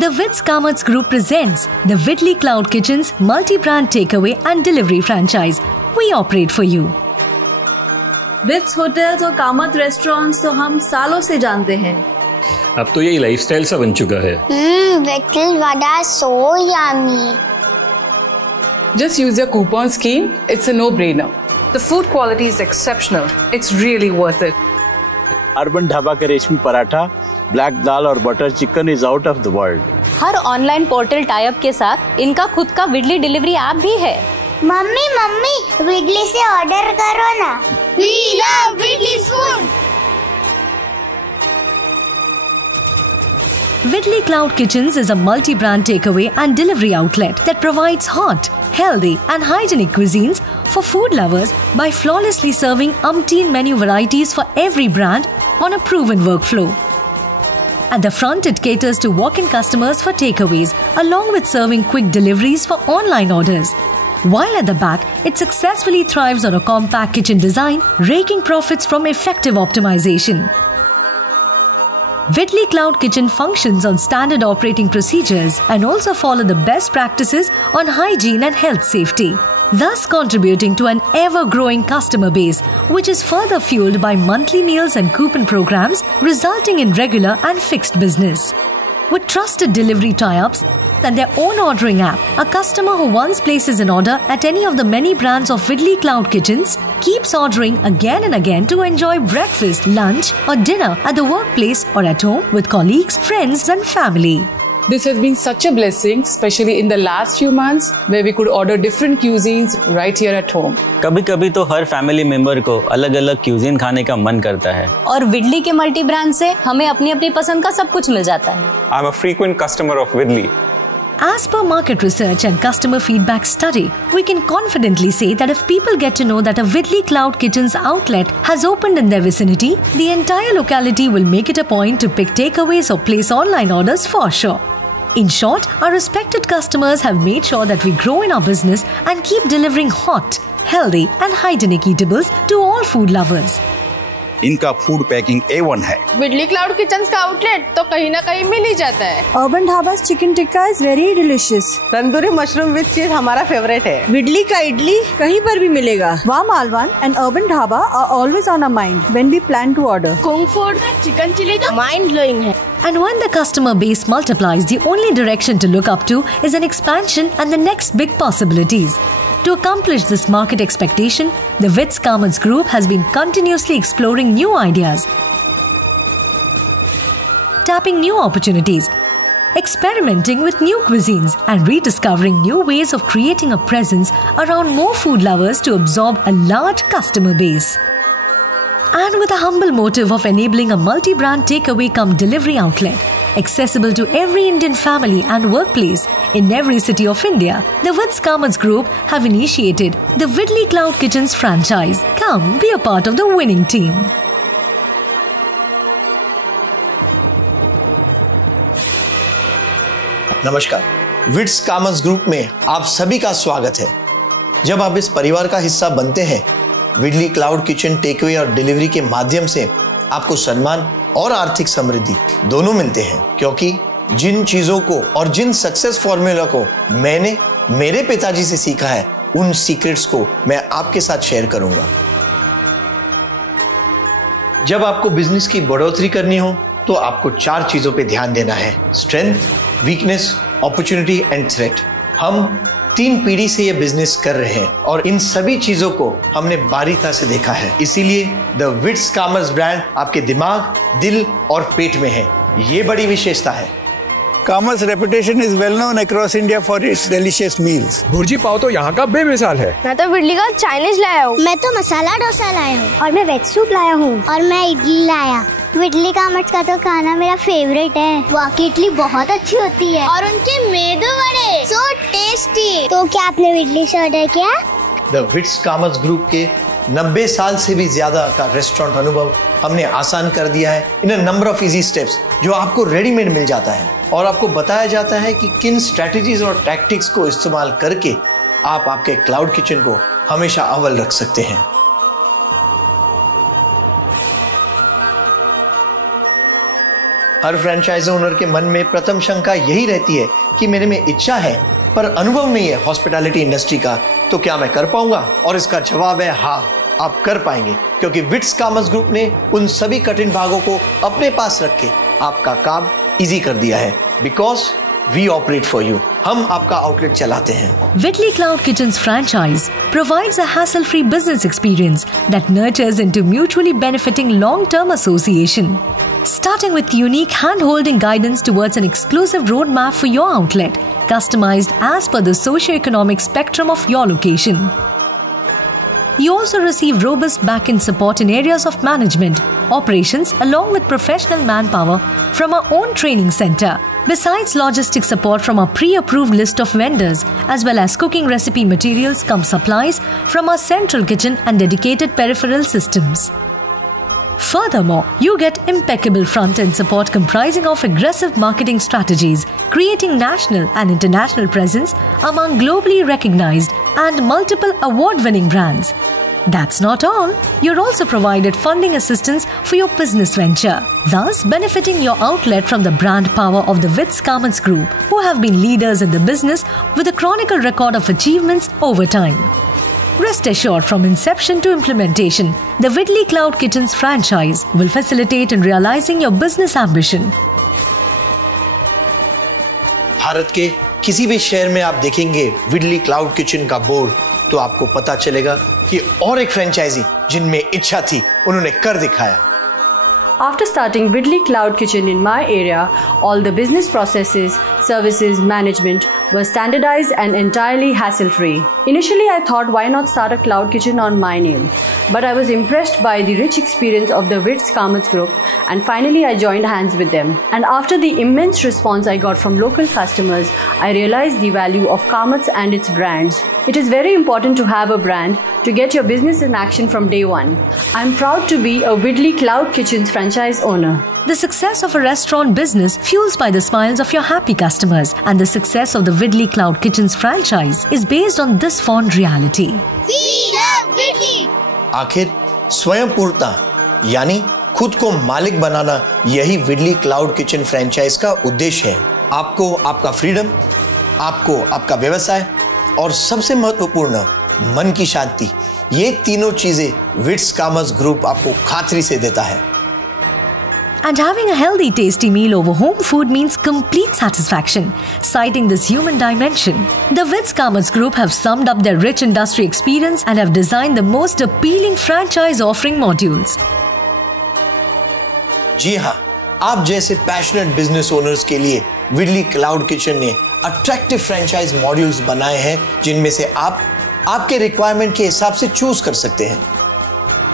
The Wits Kamath Group presents the Whitley Cloud Kitchen's multi-brand takeaway and delivery franchise. We operate for you. Vits hotels और Kamat restaurants तो हम सालों से जानते हैं। अब तो यही लाइफस्टाइल सा बन चुका है। Whittle vada so yummy. Just use your coupon scheme. It's a no-brainer. The food quality is exceptional. It's really worth it. Urban dhaba का रेशमी पराठा, ब्लैक दाल और butter chicken is out of the world. Her online portal tie up के साथ इनका खुद का Vidly delivery app भी है। मम्मी विडली से ऑर्डर करो ना। We love Whitley's food. Whitley Cloud Kitchens is a multi-brand takeaway and delivery outlet that provides hot, healthy and hygienic cuisines for food lovers by flawlessly serving umpteen menu varieties for every brand on a proven workflow. At the front, it caters to walk-in customers for takeaways, along with serving quick deliveries for online orders. While at the back, it successfully thrives on a compact kitchen design, raking profits from effective optimization. Whitley Cloud Kitchen functions on standard operating procedures and also follow the best practices on hygiene and health safety, thus contributing to an ever-growing customer base, which is further fueled by monthly meals and coupon programs, resulting in regular and fixed business. With trusted delivery tie-ups and their own ordering app, a customer who once places an order at any of the many brands of Whitley Cloud Kitchens keeps ordering again and again to enjoy breakfast, lunch or dinner at the workplace or at home with colleagues, friends and family. This has been such a blessing, especially in the last few months where we could order different cuisines right here at home. कभी-कभी तो हर family member को अलग-अलग cuisine खाने का मन करता है। और विडली के मल्टी ब्रांड से हमें अपनी-अपनी पसंद का सब कुछ मिल जाता है। I'm a frequent customer of Whitley. As per market research and customer feedback study, we can confidently say that if people get to know that a Whitley Cloud Kitchens outlet has opened in their vicinity, the entire locality will make it a point to pick takeaways or place online orders for sure. In short, our respected customers have made sure that we grow in our business and keep delivering hot, healthy and hygienic eatables to all food lovers. इनका food packing A1 है। Whitley Cloud Kitchens का outlet तो कहीं ना कहीं मिल ही जाता है। Urban dhaba's chicken tikka is very delicious. Tandoori mushroom with cheese हमारा फेवरेट है। विडली का इडली कहीं पर भी मिलेगा। वाम आलवान and urban dhaba are always on our mind when we plan to order. Kung food का चिकन चिली तो माइंड ब्लोइंग है। And when the customer base multiplies, the only direction to look up to is an expansion and the next big possibilities. To accomplish this market expectation, the Wits Kamath Group has been continuously exploring new ideas, tapping new opportunities, experimenting with new cuisines and rediscovering new ways of creating a presence around more food lovers to absorb a large customer base. And with a humble motive of enabling a multi-brand takeaway cum delivery outlet, accessible to every Indian family and workplace in every city of India, the Wits Kamath Group have initiated the Whitley Cloud Kitchens franchise. Come be a part of the winning team. नमस्कार, wits Kamath group में आप सभी का स्वागत है। जब आप इस परिवार का हिस्सा बनते हैं, विडली क्लाउड किचन टेकअवे और डिलीवरी के माध्यम से आपको सम्मान और आर्थिक समृद्धि दोनों मिलते हैं, क्योंकि जिन चीजों को और जिन सक्सेस फॉर्मूला को मैंने मेरे पिताजी से सीखा है, उन सीक्रेट्स को मैं आपके साथ शेयर करूंगा। जब आपको बिजनेस की बढ़ोतरी करनी हो तो आपको 4 चीजों पे ध्यान देना है: strength, weakness, opportunity and threat. हम 3 पीढ़ी से ये बिजनेस कर रहे हैं और इन सभी चीजों को हमने बारीकी से देखा है। इसीलिए द विट्स कामथ ब्रांड आपके दिमाग, दिल और पेट में है। ये बड़ी विशेषता है। Kamath's reputation is well known across India for its delicious meals. Bhurji पाव तो यहाँ का बेमिसाल है। मैं तो विडली का चाइनीज लाया हूँ। मैं तो मसाला डोसा लाया हूँ। और मैं वेज सूप लाया हूँ। और मैं इडली लाया। विडली कामथ का तो खाना मेरा फेवरेट है। वहाँ की इडली बहुत अच्छी होती है और उनके मेदू वड़े सो टेस्टी। तो क्या आपने विडली से ऑर्डर किया? द विट्स कामथ ग्रुप के 90 साल से भी ज्यादा का रेस्टोरेंट अनुभव हमने आसान कर दिया है in a number of easy steps, जो आपको रेडीमेड मिल जाता है और आपको बताया जाता है कि किन स्ट्रेटजीज और टैक्टिक्स को इस्तेमाल करके आप आपके क्लाउड किचन को हमेशा अव्वल रख सकते हैं। हर फ्रेंचाइज ओनर के मन में प्रथम शंका यही रहती है कि मेरे में इच्छा है पर अनुभव नहीं है हॉस्पिटैलिटी इंडस्ट्री का, तो क्या मैं कर पाऊंगा? और इसका जवाब है हाँ, आप कर पाएंगे, क्योंकि विट्स कॉमर्स ग्रुप ने उन सभी कठिन भागों को अपने पास रख के आपका काम इजी कर दिया है। Because we operate for you, हम आपका आउटलेट चलाते हैं। Whitley Cloud Kitchen's franchise provides a hassle-free business experience that nurtures into mutually benefiting long-term association. Starting with unique hand-holding guidance towards an exclusive roadmap for your outlet, customized as per the socio-economic spectrum of your location. You also receive robust back-end support in areas of management, operations, along with professional manpower from our own training center. Besides logistic support from our pre-approved list of vendors, as well as cooking recipe materials cum supplies from our central kitchen and dedicated peripheral systems. Furthermore, you get impeccable front-end support comprising of aggressive marketing strategies, creating national and international presence among globally recognized and multiple award-winning brands. That's not all. You're also provided funding assistance for your business venture, thus benefiting your outlet from the brand power of the Wits Kamath Group, who have been leaders in the business with a chronicle record of achievements over time. Rest assured, from inception to implementation, the Whitley Cloud Kitchen's franchise will facilitate in realizing your business ambition. Bharat के किसी भी शहर में आप देखेंगे Vidly cloud kitchen का board, तो आपको पता चलेगा कि और एक फ्रेंचाइजी जिनमें इच्छा थी उन्होंने कर दिखाया। After starting Whitley Cloud Kitchen in my area, all the business processes, services, management were standardized and entirely hassle-free. Initially, I thought why not start a cloud kitchen on my name? But I was impressed by the rich experience of the Wits Kamath Group, and finally I joined hands with them. And after the immense response I got from local customers, I realized the value of Kamath and its brands. It is very important to have a brand to get your business in action from day one. I'm proud to be a Whitley Cloud Kitchen's franchise owner. The success of a restaurant business fuels by the smiles of your happy customers, and the success of the Whitley Cloud Kitchen's franchise is based on this fond reality. We love Whitley! आखिर स्वयं पूर्णता यानी खुद को मालिक बनाना, यही Vidly cloud kitchen franchise का उद्देश्य है। आपको आपका फ्रीडम, आपको आपका व्यवसाय और सबसे महत्वपूर्ण मन की शांति, ये तीनों चीजें विट्स कॉमर्स ग्रुप आपको खातरी से देता है। And having a healthy, tasty meal over home food means complete satisfaction. Citing this human dimension, the Wits Kamath Group have summed up their rich industry experience and have designed the most appealing franchise offering modules. जी हाँ, आप जैसे passionate business owners के लिए Vidly cloud kitchen ने attractive franchise modules बनाए हैं, जिनमें से आप आपके रिक्वायरमेंट के हिसाब से चूज कर सकते हैं।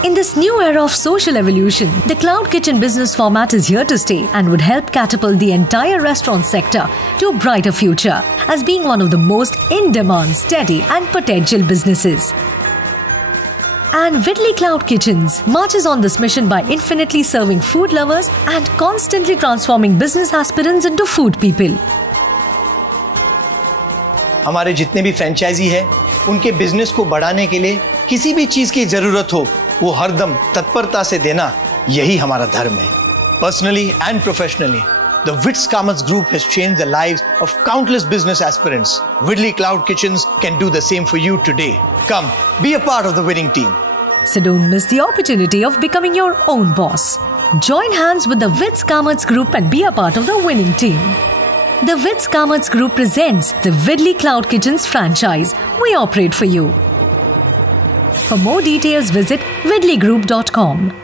In this new era of social evolution, the Cloud Kitchen business format is here to stay and would help catapult the entire restaurant sector to a brighter future as being one of the most in-demand, steady and potential businesses. And Whitley Cloud Kitchens marches on this mission by infinitely serving food lovers and constantly transforming business aspirants into food people. हमारे जितने भी franchise है, उनके business को बढ़ाने के लिए किसी भी चीज की जरूरत हो, वो हरदम तत्परता से देना, यही हमारा धर्म है। Personally and professionally, the Wits Kamath Group has changed the lives of countless business aspirants. Whitley Cloud Kitchens can do the same for you today. Come, be a part of the winning team. So don't miss the opportunity of becoming your own boss. Join hands with the Wits Kamath Group and be a part of the winning team. The Wits Kamath Group presents the Whitley Cloud Kitchens franchise. We operate for you. For more details, visit whidleygroup.com.